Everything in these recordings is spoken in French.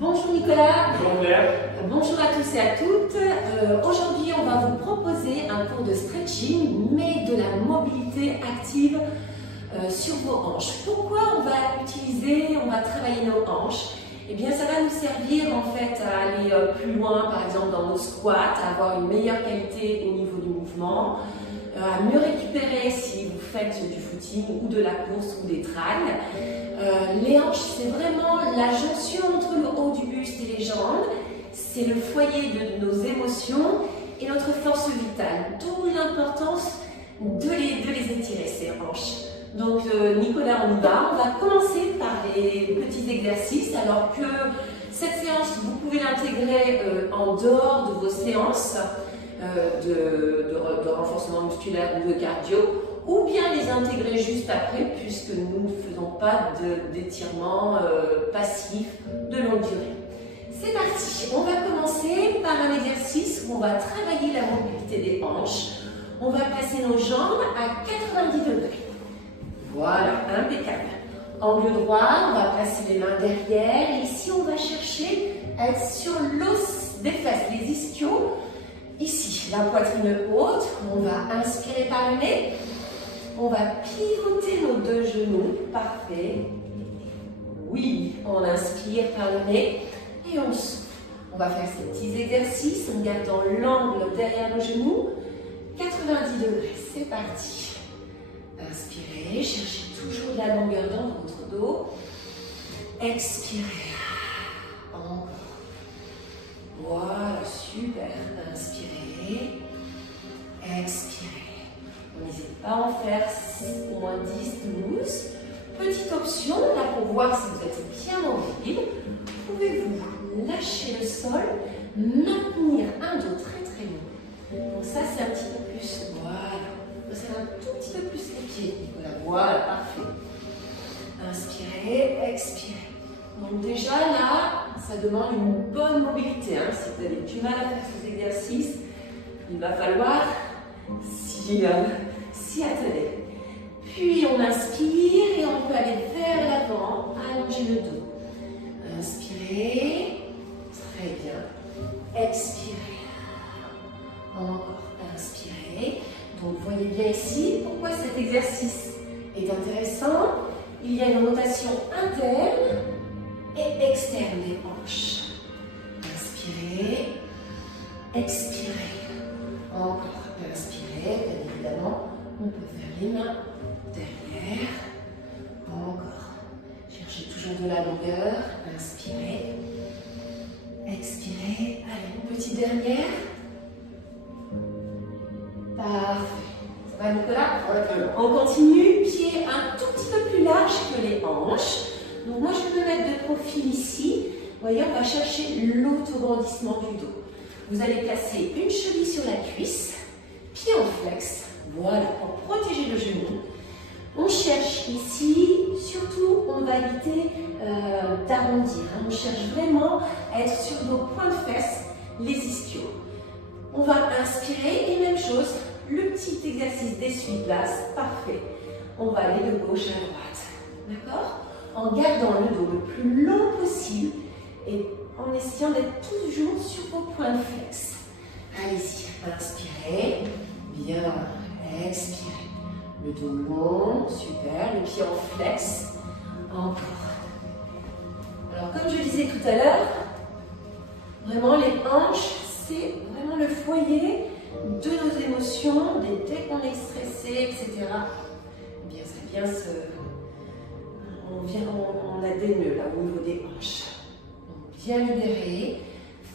Bonjour Nicolas. Bonjour Claire. Bonjour à tous et à toutes. Aujourd'hui, on va vous proposer un cours de stretching, mais de la mobilité active sur vos hanches. Pourquoi on va travailler nos hanches? Eh bien, ça va nous servir en fait à aller plus loin, par exemple dans nos squats, à avoir une meilleure qualité au niveau du mouvement, à mieux récupérer si vous faites du footing ou de la course ou des trails. Les hanches, c'est vraiment la jonction entre le haut du buste et les jambes. C'est le foyer de nos émotions et notre force vitale. D'où l'importance de les étirer, ces hanches. Donc Nicolas, on y va. On va commencer par les petits exercices, alors que cette séance, vous pouvez l'intégrer en dehors de vos séances de renforcement musculaire ou de cardio, ou bien les intégrer juste après, puisque nous ne faisons pas d'étirement passif de longue durée. C'est parti, on va commencer par un exercice où on va travailler la mobilité des hanches. On va placer nos jambes à 90 degrés. Voilà, impeccable. Angle droit, on va placer les mains derrière. Et ici, on va chercher à être sur l'os des fesses, les ischios. Ici, la poitrine haute. On va inspirer par le nez. On va pivoter nos deux genoux. Parfait. Oui, on inspire par le nez et on souffle. On va faire ces petits exercices en gardant l'angle derrière nos genoux. 90 degrés, c'est parti. Inspirez, cherchez toujours de la longueur dans votre dos. Expirez. Encore. Voilà, super. Inspirez. Expirez. N'hésitez pas à en faire au moins 10, 12. Petite option, là pour voir si vous êtes bien mobile, pouvez-vous lâcher le sol, maintenir un dos très très long. Donc ça c'est un petit peu plus, voilà. C'est un tout petit peu plus les pieds, Nicolas. Voilà, parfait. Inspirez, expirez. Donc déjà là, ça demande une bonne mobilité. Hein. Si vous avez du mal à faire ces exercices, il va falloir s'y atteler. Puis on inspire et on peut aller vers l'avant, allonger le dos. Inspirez, très bien. Expirez. Encore, inspirez. Donc vous voyez bien ici pourquoi cet exercice est intéressant. Il y a une rotation interne et externe des hanches. Inspirez, expirez. Encore, inspirez, bien évidemment. On peut faire les mains derrière. Encore. Cherchez toujours de la longueur. Inspirez. Expirez. Allez, une petite dernière. Parfait. Ça va Nicolas? On continue. Pieds un tout petit peu plus larges que les hanches. Donc moi je peux mettre de profil ici. Vous voyez, on va chercher l'autograndissement du dos. Vous allez placer une cheville sur la cuisse, pied en flex. Voilà, pour protéger le genou. On cherche ici, surtout on va éviter d'arrondir. Hein. On cherche vraiment à être sur nos points de fesses, les ischios. On va inspirer et même chose, le petit exercice d'essuie-glace, parfait. On va aller de gauche à droite, d'accord? En gardant le dos le plus long possible et en essayant d'être toujours sur vos points de flex. Allez-y, inspirez, bien, expirez. Le dos long, super, les pieds en flex, encore. Alors comme je disais tout à l'heure, vraiment les hanches, c'est vraiment le foyer de nos émotions, dès qu'on est stressé, etc. Eh bien, ça vient se... On a des nœuds là au niveau des hanches. Donc, bien libéré.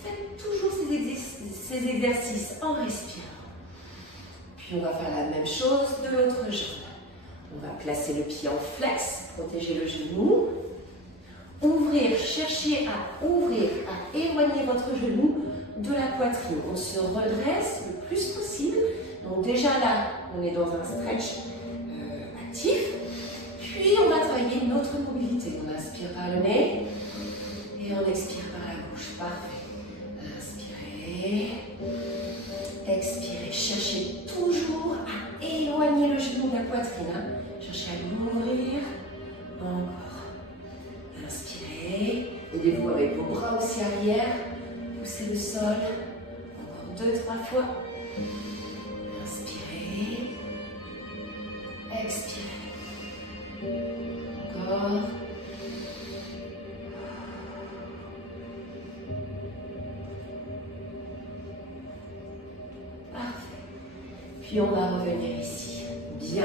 Faites toujours ces exercices en respirant. Puis on va faire la même chose de l'autre jambe. On va placer le pied en flex, protéger le genou. Ouvrir, cherchez à ouvrir, à éloigner votre genou de la poitrine. On se redresse le plus possible. Donc déjà là, on est dans un stretch actif. Puis on va travailler notre mobilité. On inspire par le nez et on expire par la bouche. Parfait. Inspirez. Expirez. Cherchez toujours à éloigner le genou de la poitrine. Hein. Cherchez à l'ouvrir. Encore. Inspirez. Aidez-vous avec vos bras aussi arrière. Poussez le sol. Encore 2-3 fois. Inspirez. Expirez. Encore. Puis on va revenir ici. Bien.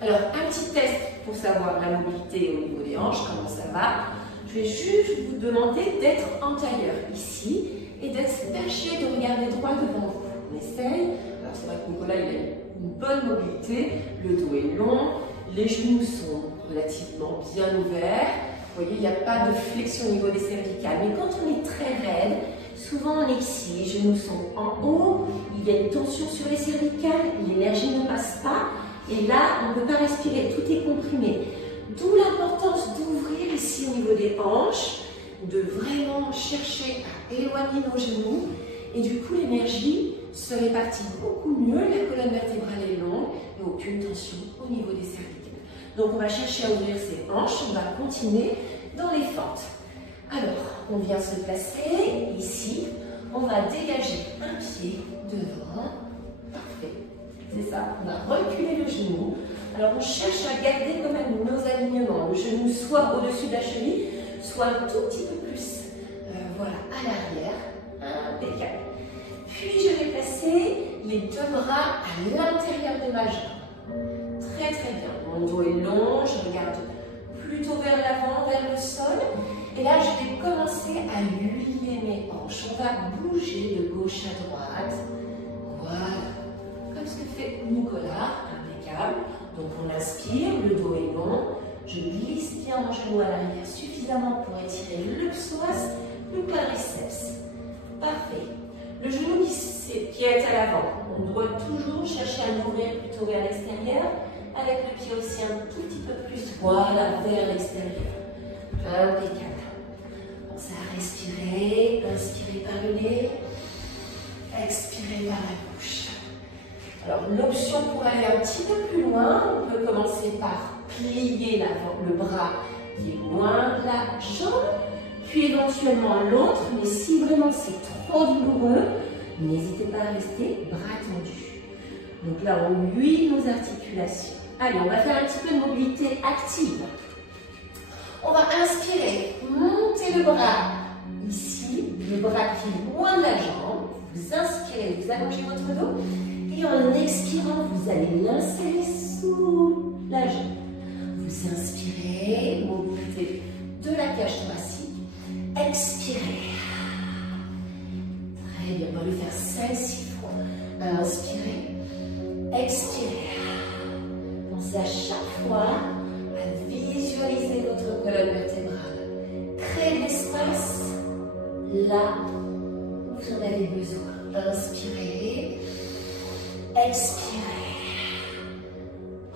Alors, un petit test pour savoir la mobilité au niveau des hanches, comment ça va. Je vais juste vous demander d'être en tailleur ici et d'être perché, de regarder droit devant vous. On essaye. Alors, c'est vrai que Nicolas, il a une bonne mobilité. Le dos est long. Les genoux sont relativement bien ouverts. Vous voyez, il n'y a pas de flexion au niveau des cervicales. Mais quand on est très raide, souvent on est ici, les genoux sont en haut, il y a une tension sur les cervicales, l'énergie ne passe pas, et là on ne peut pas respirer, tout est comprimé. D'où l'importance d'ouvrir ici au niveau des hanches, de vraiment chercher à éloigner nos genoux, et du coup l'énergie se répartit beaucoup mieux, la colonne vertébrale est longue, et aucune tension au niveau des cervicales. Donc on va chercher à ouvrir ses hanches, on va continuer dans les fentes. Alors, on vient se placer ici, on va dégager un pied devant, parfait, c'est ça, on va reculer le genou. Alors on cherche à garder quand même nos alignements, le genou soit au-dessus de la cheville, soit un tout petit peu plus, voilà, à l'arrière, impeccable. Puis je vais placer les deux bras à l'intérieur de ma jambe, très très bien, mon dos est long, je regarde plutôt vers l'avant, vers le sol. Et là, je vais commencer à lier mes hanches. On va bouger de gauche à droite. Voilà. Comme ce que fait Nicolas. Impeccable. Donc, on inspire, le dos est long. Je glisse bien mon genou à l'arrière suffisamment pour étirer le psoas, le quadriceps. Parfait. Le genou qui est à l'avant. On doit toujours chercher à l'ouvrir plutôt vers l'extérieur. Avec le pied aussi un tout petit peu plus, voilà, vers l'extérieur. Impeccable. Pensez à respirer, inspirez par le nez, expirez par la bouche. Alors l'option pour aller un petit peu plus loin, on peut commencer par plier le bras qui est loin de la jambe, puis éventuellement l'autre, mais si vraiment c'est trop douloureux, n'hésitez pas à rester bras tendus. Donc là on huile nos articulations. Allez, on va faire un petit peu de mobilité active. On va inspirer, monter le bras ici, le bras qui est loin de la jambe. Vous inspirez, vous allongez votre dos. Et en expirant, vous allez l'installer sous la jambe. Vous inspirez, mobilité de la cage thoracique. Expirez. Très bien, on va le faire 5-6 fois. Inspirez, expirez. Pensez à chaque fois à visualiser votre colonne vertébrale. Créez l'espace là où vous en avez besoin. Inspirez, expirez.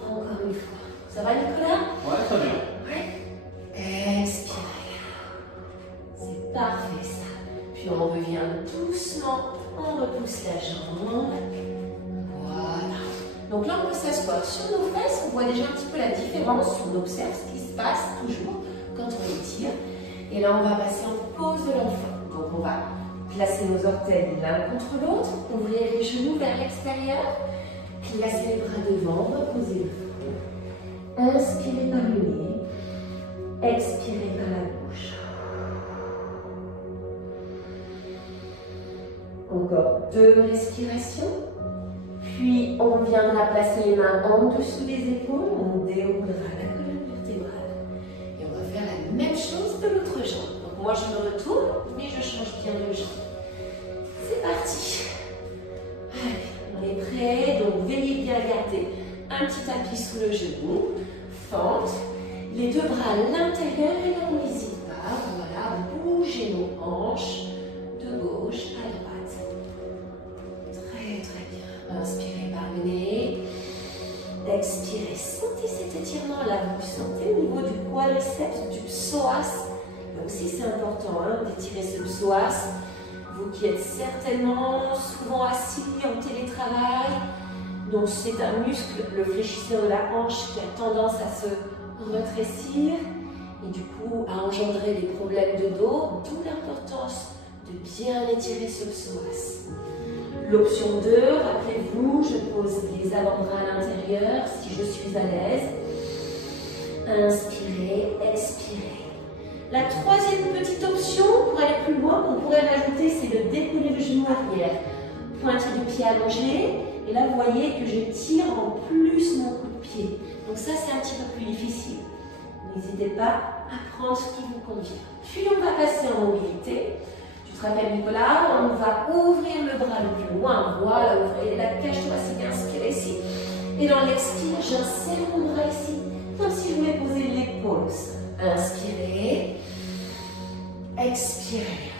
Encore une fois. Ça va, Nicolas? Ouais, très bien. Ouais. Expirez. C'est parfait ça. Puis on revient doucement. On repousse la jambe. Voilà. Donc là, on peut s'asseoir sur nos fesses. On voit déjà un petit peu la différence. On observe ce qui se passe toujours quand on étire. Et là, on va passer en pose de l'enfant. Donc, on va placer nos orteils l'un contre l'autre, ouvrir les genoux vers l'extérieur, placer les bras devant, reposer le front. Inspirez par le nez, expirez par la bouche. Encore 2 respirations. Puis, on viendra placer les mains en dessous des épaules, on déroulera la colonne vertébrale. Et on va faire la même chose de l'autre jambe. Donc, moi, je me retourne, mais je change bien de jambe. C'est parti. Allez, on est prêt. Donc, veillez bien à garder un petit appui sous le genou. Fente. Les 2 bras à l'intérieur et là, on n'hésite pas. Voilà, bougez nos hanches de gauche à droite. Très, très bien. Inspirez par le nez. Expirez. Sentez cet étirement-là. Vous sentez au niveau du quadriceps, du psoas. Donc, aussi, c'est important d'étirer ce psoas. Vous qui êtes certainement souvent assis en télétravail, donc c'est un muscle, le fléchisseur de la hanche, qui a tendance à se rétrécir. et du coup à engendrer des problèmes de dos, d'où l'importance de bien étirer ce psoas. L'option 2, rappelez-vous, je pose les avant-bras à l'intérieur si je suis à l'aise. Inspirez, expirez. La troisième petite option, pour aller plus loin, qu'on pourrait rajouter, c'est de décoller le genou arrière. Pointe de pied allongé. Et là, vous voyez que je tire en plus mon coup de pied. Donc ça, c'est un petit peu plus difficile. N'hésitez pas à prendre ce qui vous convient. Puis, on va passer en mobilité. Tu te rappelles, Nicolas, on va ouvrir le bras le plus loin. Voilà, ouvrez la cage thoracique, inspirez ici. Et dans l'expire, j'insère mon bras ici, comme si je voulais poser l'épaule. Inspirez. Expirez.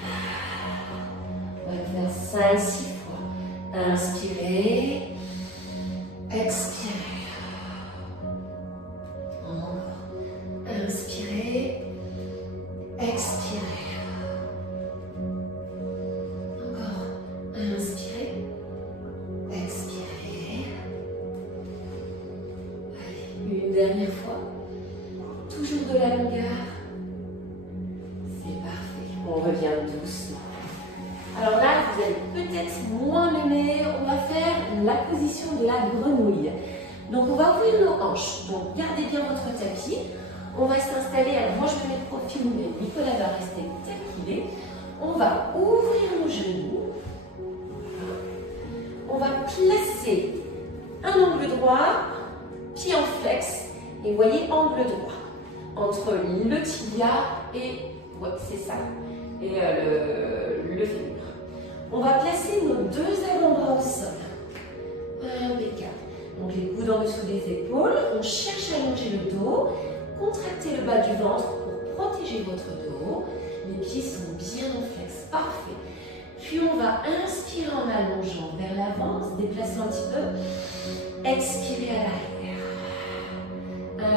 On va faire 5-6 fois. Inspirez. Expirez. Encore. Inspirez. Expirez. Encore. Inspirez. Expirez. Allez, une dernière fois. Toujours de la longueur. C'est parfait. On revient doucement. Alors là, vous allez peut-être moins m'aimer. On va faire la position de la grenouille. Donc, on va ouvrir nos hanches. Donc, gardez bien votre tapis. On va s'installer. Alors, moi, je vais mettre profil, mais Nicolas va rester tel qu'il est. On va ouvrir nos genoux. On va placer un angle droit, pied en flex. Et vous voyez, angle droit. Entre le tibia et, ouais, c'est ça, et le fémur. On va placer nos deux avant-bras au sol. Impeccable. Donc les coudes en dessous des épaules. On cherche à allonger le dos. Contractez le bas du ventre pour protéger votre dos. Les pieds sont bien en flex. Parfait. Puis on va inspirer en allongeant vers l'avant, se déplacer un petit peu. Expirez à l'arrière.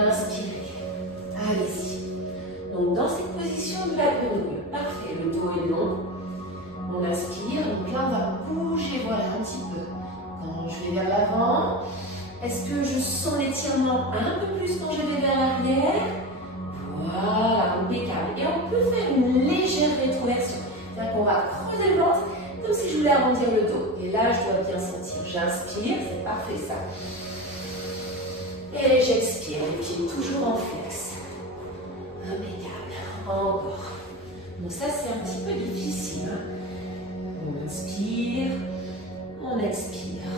Inspirez. Allez-y. Donc dans cette position de la grenouille, parfait, le dos est long. On inspire, donc là on va bouger, voilà, un petit peu. Quand je vais vers l'avant, est-ce que je sens l'étirement un peu plus quand je vais vers l'arrière? Voilà, impeccable. Et on peut faire une légère rétroversion. C'est-à-dire qu'on va creuser le ventre, comme si je voulais arrondir le dos. Et là, je dois bien sentir. J'inspire, c'est parfait ça. Et j'expire, les pieds toujours en flex. Impeccable. Encore. Donc ça, c'est un petit peu difficile. Hein. On inspire, on expire.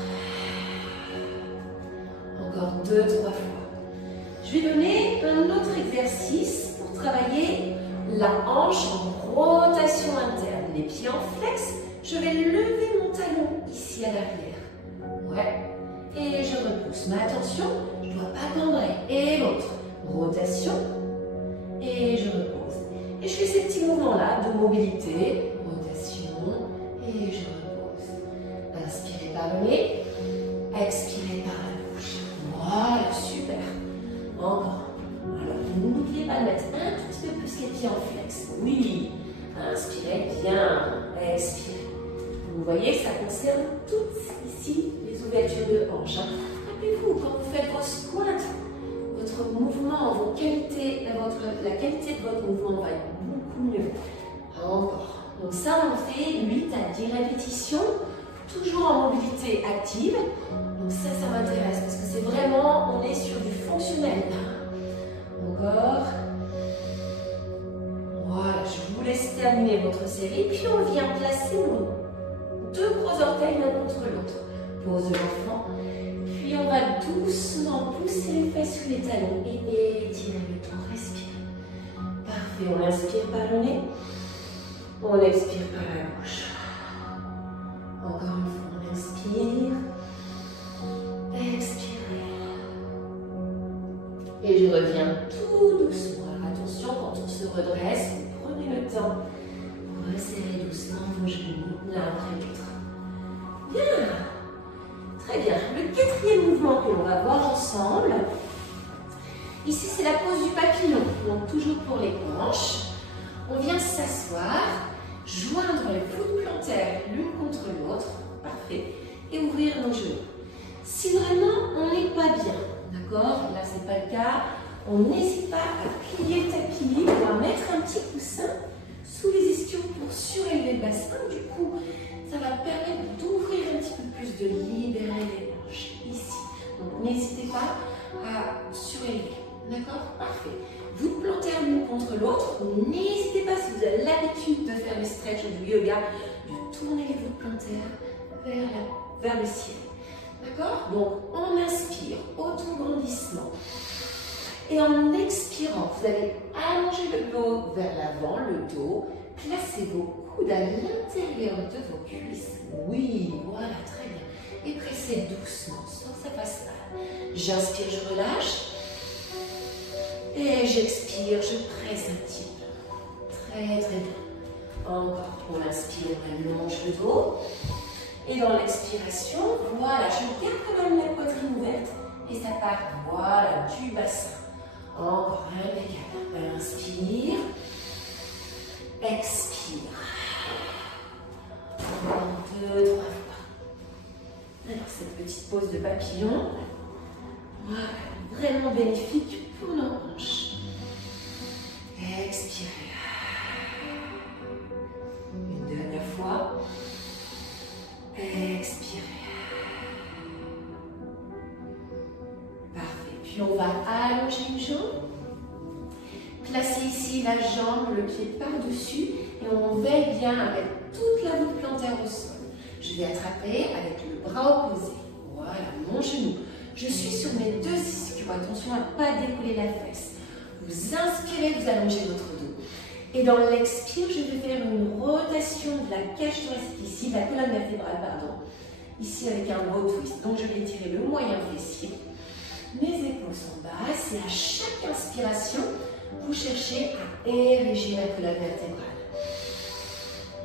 Encore 2-3 fois. Je vais donner un autre exercice pour travailler la hanche en rotation interne. Les pieds en flex. Je vais lever mon talon ici à l'arrière. Ouais. Et je repousse. Mais attention, je ne dois pas cambrer. Et l'autre. Rotation. Et je repose. Et je fais ces petits mouvements-là de mobilité, rotation, et je repose. Inspirez par le nez, expirez par la bouche. Voilà, super. Encore. Alors, n'oubliez pas de mettre un tout petit peu plus les pieds en flex. Oui. Inspirez bien, expirez. Vous voyez que ça concerne toutes ici les ouvertures de hanche. Rappelez-vous, quand vous faites vos squats, votre mouvement, la qualité de votre mouvement va être beaucoup mieux. Encore. Donc ça, on fait 8 à 10 répétitions, toujours en mobilité active. Donc ça m'intéresse parce que c'est vraiment, on est sur du fonctionnel. Encore. Voilà, je vous laisse terminer votre série. Puis on vient placer nos deux gros orteils l'un contre l'autre. Pose de l'enfant. Puis on va doucement pousser les fesses sur les talons et étirer le dos. Respire. Parfait. On inspire par le nez. On expire par la bouche. Encore une fois, on inspire. Expirez. Et je reviens tout doucement. Alors attention, quand on se redresse, vous prenez le temps pour resserrer doucement vos genoux l'un après l'autre. Bien. Très bien. Le quatrième mouvement que l'on va voir ensemble, ici c'est la pose du papillon, donc toujours pour les hanches. On vient s'asseoir, joindre les coudes plantaires l'une contre l'autre, parfait, et ouvrir nos genoux. Si vraiment on n'est pas bien, d'accord, là c'est pas le cas, On n'hésite pas à plier le tapis ou à mettre un petit coussin sous les ischios pour surélever le bassin. Du coup, ça va permettre d'ouvrir un petit peu plus, de libérer les hanches ici. Donc, n'hésitez pas à surélever. D'accord? Parfait. Vous plantez l'une contre l'autre. N'hésitez pas, si vous avez l'habitude de faire du stretch ou du yoga, de tourner les voûtes plantaires vers le ciel. D'accord? Donc, on inspire, auto-grandissement. Et en expirant, vous allez allonger le dos vers l'avant, le dos. Placez vos coudes à l'intérieur de vos cuisses. Oui, voilà, très bien. Et pressez doucement, sans que ça fasse mal. J'inspire, je relâche. Et j'expire, je presse un petit peu. Très, très bien. Encore, on inspire, on allonge le dos. Et dans l'expiration, voilà, je garde quand même la poitrine ouverte. Et ça part, voilà, du bassin. Encore impeccable. Inspire. Expire. Encore 2, 3 fois. Alors, cette petite pause de papillon. Voilà, vraiment bénéfique pour nos hanches. Expirez. Une dernière fois. Expirez. Parfait. Puis on va allonger une jambe. Placez ici la jambe, le pied par-dessus et on veille bien avec toute la voûte plantaire au sol. Je vais attraper avec le bras opposé. Voilà, mon genou. Je suis sur mes deux ischios. Attention à ne pas décoller la fesse. Vous inspirez, vous allongez votre dos. Et dans l'expire, je vais faire une rotation de la cage thoracique ici, de la colonne vertébrale, pardon. Ici avec un gros twist. Donc je vais tirer le moyen fessier. Mes épaules sont basses et à chaque inspiration, vous cherchez à ériger la colonne vertébrale.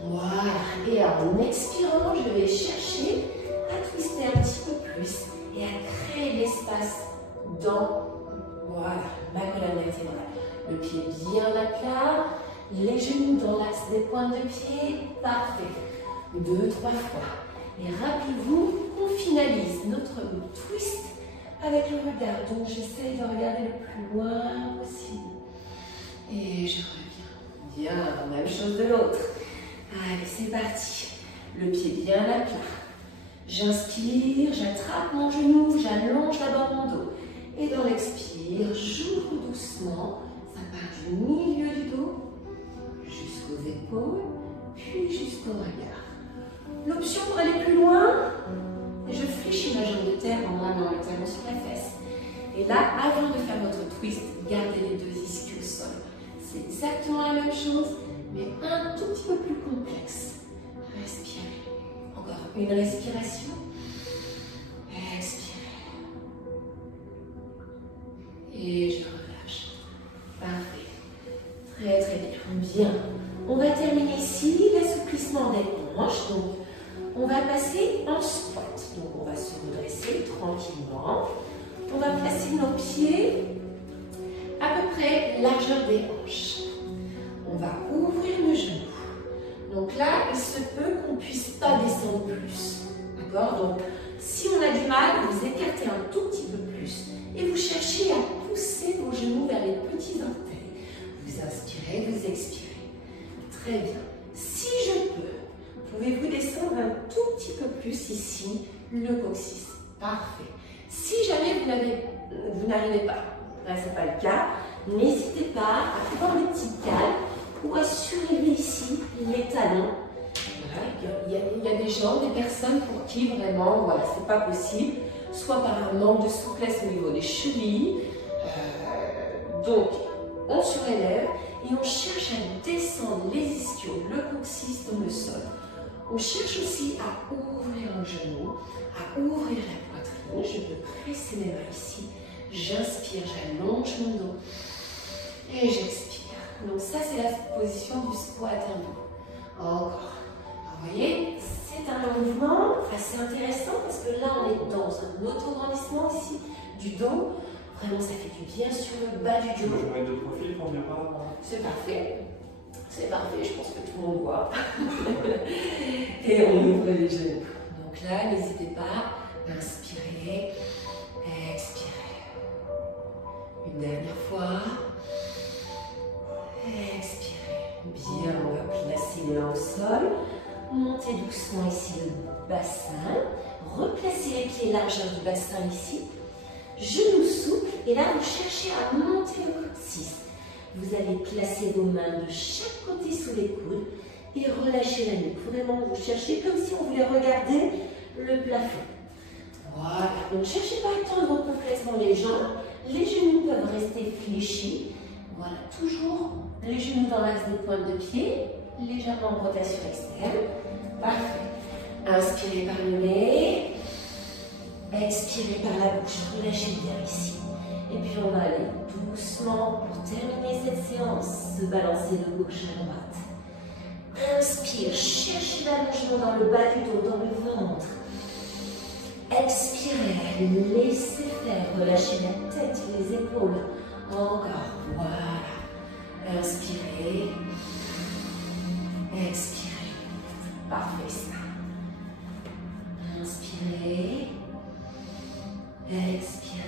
Voilà. Et en expirant, je vais chercher à twister un petit peu plus et à créer l'espace dans ma colonne vertébrale. Le pied bien à plat, les genoux dans l'axe des pointes de pied. Parfait. 2, 3 fois. Et rappelez-vous qu'on finalise notre twist avec le regard. Donc j'essaye de regarder le plus loin possible. Et je reviens. Bien, même chose de l'autre. Allez, c'est parti. Le pied bien à plat. J'inspire, j'attrape mon genou, j'allonge d'abord mon dos. Et dans l'expire, j'ouvre doucement. Ça part du milieu du dos jusqu'aux épaules, puis jusqu'au regard. L'option pour aller plus loin, je fléchis ma jambe de terre en amenant le talon sur la fesse. Et là, avant de faire votre twist, gardez les deux ischios au sol. C'est exactement la même chose, mais un tout petit peu plus complexe. Respirez. Encore une respiration. Expirez. Et je relâche. Parfait. Très très bien. Bien. On va terminer ici l'assouplissement des hanches. Donc, on va passer en squat. Donc, on va se redresser tranquillement. On va placer nos pieds à peu près largeur des hanches. On va ouvrir le genou. Donc là, il se peut qu'on ne puisse pas descendre plus. D'accord? Donc, si on a du mal, vous écartez un tout petit peu plus et vous cherchez à pousser vos genoux vers les petits orteils. Vous inspirez, vous expirez. Très bien. Si je peux, pouvez-vous descendre un tout petit peu plus ici, le coccyx. Parfait. Si jamais vous n'arrivez pas, là ce n'est pas le cas, n'hésitez pas à prendre des petites cales ou à surélever ici les talons. Voilà, il y a des gens, des personnes pour qui vraiment, voilà, c'est pas possible, soit par un manque de souplesse au niveau des chevilles. Donc, on surélève et on cherche à descendre les ischios, le coccyx dans le sol. On cherche aussi à ouvrir le genou, à ouvrir la poitrine. Je peux presser mes mains ici. J'inspire, j'allonge mon dos et j'expire. Donc ça, c'est la position du squat indo. Encore. Vous voyez, c'est un mouvement assez intéressant parce que là, on est dans un auto-grandissement ici du dos. Vraiment, ça fait du bien sur le bas du dos. Je vais mettre de profil pour bien voir. C'est parfait. C'est parfait, je pense que tout le monde voit. Et on ouvre les genoux. Donc là, n'hésitez pas à inspirer, expirez. Une dernière fois. sol. Montez doucement ici le bassin. Replacez les pieds largeur du bassin ici. Genoux souples. Et là, vous cherchez à monter le coccyx. Vous allez placer vos mains de chaque côté sous les coudes et relâcher la nuque. Vraiment, vous cherchez comme si on voulait regarder le plafond. Voilà. Donc, ne cherchez pas à tendre complètement les jambes. Les genoux peuvent rester fléchis. Voilà, toujours les genoux dans l'axe des pointes de pied, légèrement en rotation externe. Parfait. Inspirez par le nez. Expirez par la bouche. Relâchez bien ici. Et puis on va aller doucement pour terminer cette séance, se balancer de gauche à droite. Inspire, cherchez l'allongement dans le bas du dos, dans le ventre. Expirez, laissez faire, relâchez la tête, les épaules. Encore, voilà. Inspirez, expirez. Parfait ça. Inspirez, expirez.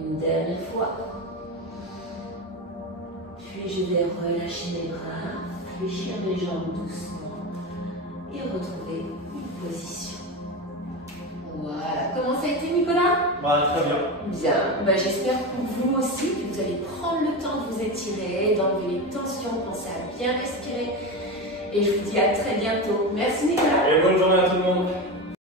Une dernière fois. Puis je vais relâcher les bras, fléchir les jambes doucement et retrouver une position. Voilà. Comment ça a été, Nicolas? Très bien. Bien. J'espère que vous aussi, que vous allez prendre le temps de vous étirer, d'enlever les tensions, pensez à bien respirer. Et je vous dis à très bientôt. Merci, Nicolas. Et bonne journée à tout le monde.